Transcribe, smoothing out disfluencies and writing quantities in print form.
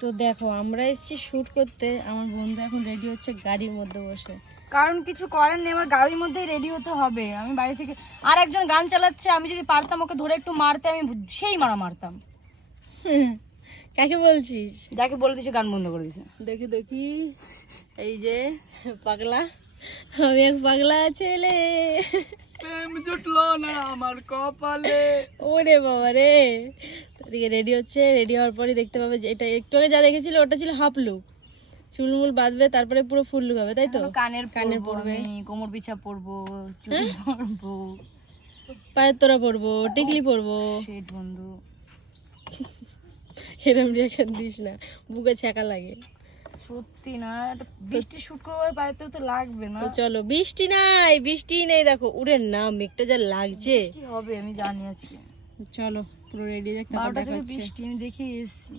তো দেখো আমরা এসেছি শুট করতে, আমার বন্ধু এখন রেডি হচ্ছে গাড়ির মধ্যে বসে। কারণ কিছু করার নেই, আমার গাড়ির মধ্যেই রেডি হতে হবে। আমি বাড়ি থেকে আর একজন গান চালাচ্ছে, আমি যদি পারতাম ওকে ধরে একটু মারতে, আমি সেই মারতাম। কাকে বলছিস? যাকে বলে দিছে গান বন্ধ করে দিছে। দেখি দেখি, এই যে পাগলা, আমি এক পাগলা ছেলে, প্রেম জুটলো না আমার কপালে। ওরে বাবা রে। এদিকে রেডি হচ্ছে, রেডি হওয়ার পরে দেখতে পাবে যে এটা একটু আগে যা দেখেছিল ওটা ছিল হাফ লুক, চুলমুল বাঁধবে তারপরে পুরো ফুল লুক হবে, তাই তো? কানের পরবে, কোমর বিছা পরবো, চুড়ি পরবো, পায়ের তোরা পরবো, টিকলি পরবো। শেট বন্ধু। এরম রিয়াকশন দিস না, বুকে ছ্যাঁকা লাগে। সত্যি না, একটা বৃষ্টি শুট করবার পায়ের তোর তো লাগবে না। তো চলো, বৃষ্টি নাই, বৃষ্টি নেই, দেখো উড়ে না মেঘটা যা লাগছে। বৃষ্টি হবে আমি জানি আজকে। চলো পুরো রেডি, একটা 12টা থেকে বৃষ্টি আমি দেখে এসেছি।